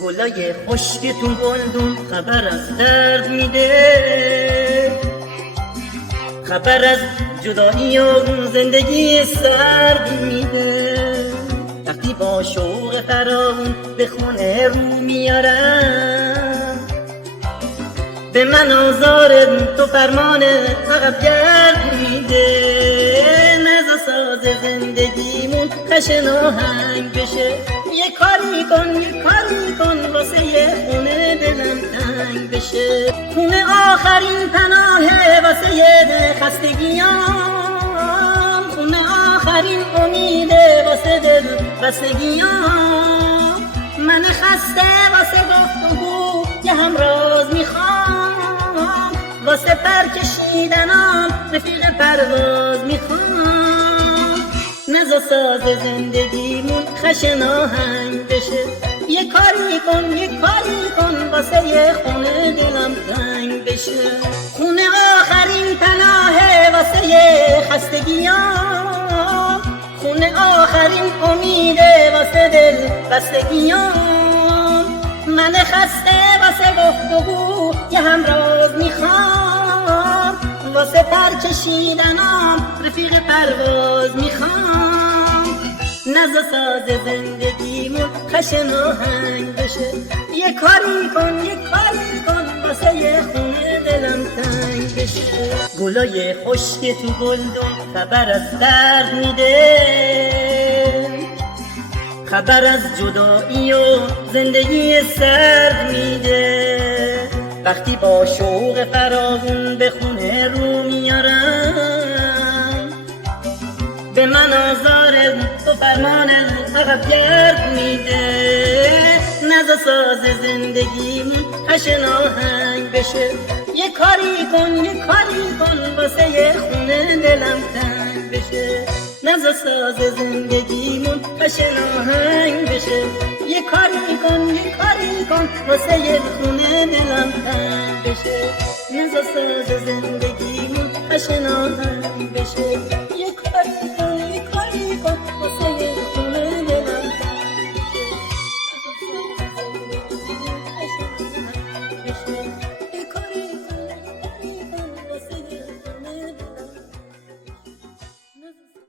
گلای خشکتون گلدون خبر از درد میده، خبر از جدایی و زندگی سرد میده. وقتی با شوق فراون به خونه رو میارم، به من آزار تو فرمان عقب گرد میده. نزا ساز زندگیمون خشن آهنگ بشه، یه کاری کن یه کاری کن واسه یه خونه دلم تنگ بشه. خونه آخرین پناهه واسه یه خستگیام، خونه آخرین امیده واسه دل بستگیام. من خسته واسه گفتگو یه همراز میخوام، واسه پر کشیدنام رفیق پرواز میخوام. نزا ساز زندگیمون خشن آهنگ بشه، یه کاری کن یه کاری کن واسه یه خونه دلم تنگ بشه. خونه آخرین پناهه واسه یه خستگیام، خونه آخرین امیده واسه دل بستگیام. من خسته واسه گفتگو یه همراز میخوام، واسه پر کشیدنام رفیق پرواز میخوام. نزا ساز زندگیمون خشن آهنگ بشه، یه کاری کن یه کاری کن واسه یه خونه دلم تنگ بشه. گلای خشک تو گلدون خبر از درد میده، خبر از جدایی و زندگی سرد میده. وقتی با شوق فراوون به خونه رو میارم، به من آزار تو فرمان عقب گرد میده. نزا ساز زندگیمون خشن آهنگ بشه، یه کاری کن یه کاری کن واسه یه خونه دلم تنگ بشه. نزا ساز زندگیمون خشن آهنگ بشه، یه کاری کن یه کاری کن واسه یه خونه دلم تنگ بشه. نزا ساز زندگیمون خشن آهنگ بشه،